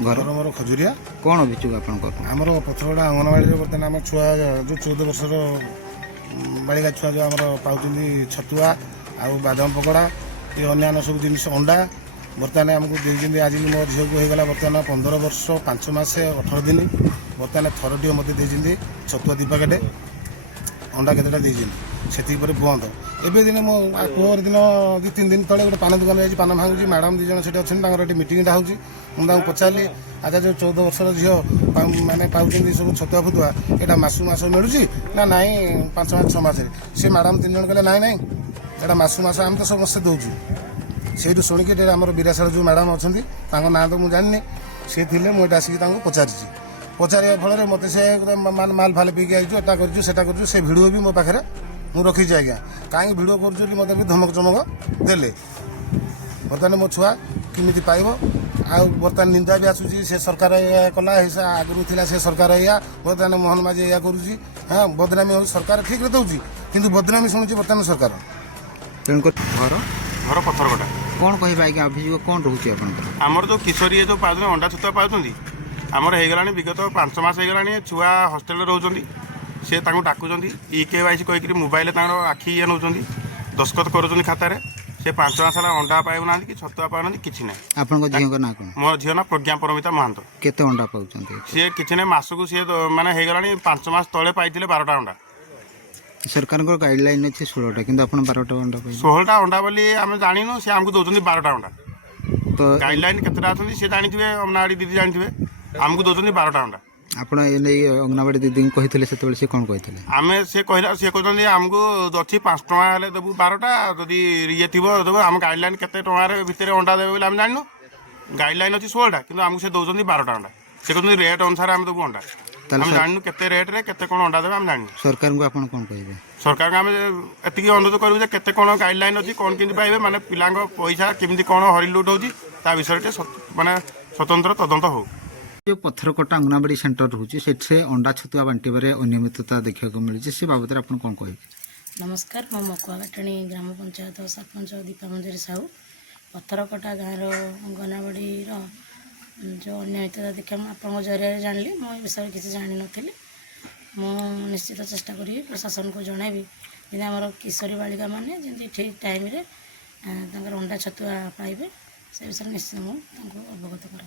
घर मोर खजुरिया कौन अभियोग आप आमर पथरगड़ा अंगनवाड़ी बर्तमान आम छुआ जो 14 वर्षर बालिका छुआ जो आम पाँच छतुआ आउ बादाम पकड़ा ये अन्य सब जिन अंडा बर्तमान आमको देती आज मो झील को होगा बर्तमान 15 वर्ष 5 मास 18 दिन बर्तमान थरटी मत देती छतुआ 2 पैकेट अंडा केतटा देती से बंद एवं दिन मो पुअर दिन 2-3 दिन तले गोटे पान दुकान जाइए पान भांगी मैडम 2 जन से मीटिंगटा होगी मुझे पचारि आज जो 14 वर्षर झील मैंने पाँच सब छतुआ फुतुआ यहाँ मसू मास मिलूँ ना नाई 5 मास 6 मास से मैडम 3 जन कहले नाई यहाँ मसू मास आम तो समस्ते दौचु से शुणिक आम विराशाल जो मैडम अच्छा ना तो मुझे जानी सी थे मुझे आसिक पचारि पचार फल मत से माल फाल पीक आईटा कर से भिड भी मो पाखे मुझे रखी आज्ञा कहीं भिड कर मत भी धमक चमक देले बर्तमान मो छुआ किमिति पाइब आ बर्तमान निंदा भी आसूसी से सरकार या कला आगुरी थी से सरकार या बर्तमान मोहन माझी या करुँची हाँ बदनामी हो सरकार ठीक दौर कि बदनामी शुणुची बर्तमान सरकार तेणुकर घर घर पथरगटा कौन कह आज्ञा अभियोग कौन रोचे आप आमर जो किशोरी जो पाँच अंडा छतुआ पाँच आमर होगला विगत 5 मास होगला छुआ हस्टेल रोच सी डाकुंट EKYC कहीकि मोबाइल आखि ये नौ दस्खत कर खातार से 5 मास अंडा पाऊना कि छतुआ पाऊना कि ना आप ना कौन मो झील ना प्रज्ञा परमिता महांत केते अंडा पाउछन्ते सी कि ना मसकू सी माने होगला 5 मास तले पाई 12टा अंडा सरकार गाइडलाइन अच्छे 16टा कि 12टा अंडा पाई 16टा अंडा बोली आम जानू सी आमको दौरान 12टा अंडा तो गाइडलाइन केतटा अच्छी सी जानते अंगनवाड़ी दीदी जानते आमको दौरान 12टा अंडा आप अंगनवाड़ी दीदी कहते से कौन कहते आम से कहला सी कहते आमको अच्छी 5 टଙ୍କା देवु 12टा जदि ये थी देव आम गाइडलाइन केते टंकार भितर अंडा देवे बोले आम जानू गाइडलाइन अच्छी 16टा कि आमको से दौरान 12टा अंडा से कहते रेट अनुसार आम देवु अंडा आम जानू केते रेट रे केते कौन अंडा देवे आम जानू सरकार को आप कौन कहे सरकार आम एति अनुरोध करूँ केते कौन गाइडलाइन अच्छी कौन केमती पाइबे माने पिला पैसा केमती कौन हरिलुट होता विषय माने स्वतंत्र तदंत हो जो पत्थरकटा अंगनवाड़ी सेंटर रोचे से अंडा छतुआ बांटे अनियमितता देखा मिली से बाबद आप कौन कहे नमस्कार मो मकुआघाटाणी ग्राम पंचायत सरपंच दीपा मंजरी साहू पत्थरकटा गाँव अंगनवाड़ी जो अनियमितता देखा आप जरिया जानी मो विषय किसी जानी नी मु निश्चित चेष्टा करी प्रशासन को जनइबी जमी आम किशोरी बालिका मैंने जमी ठीक टाइम अंडा छतुआ पाइबे से विषय निश्चित मुझे अवगत करा।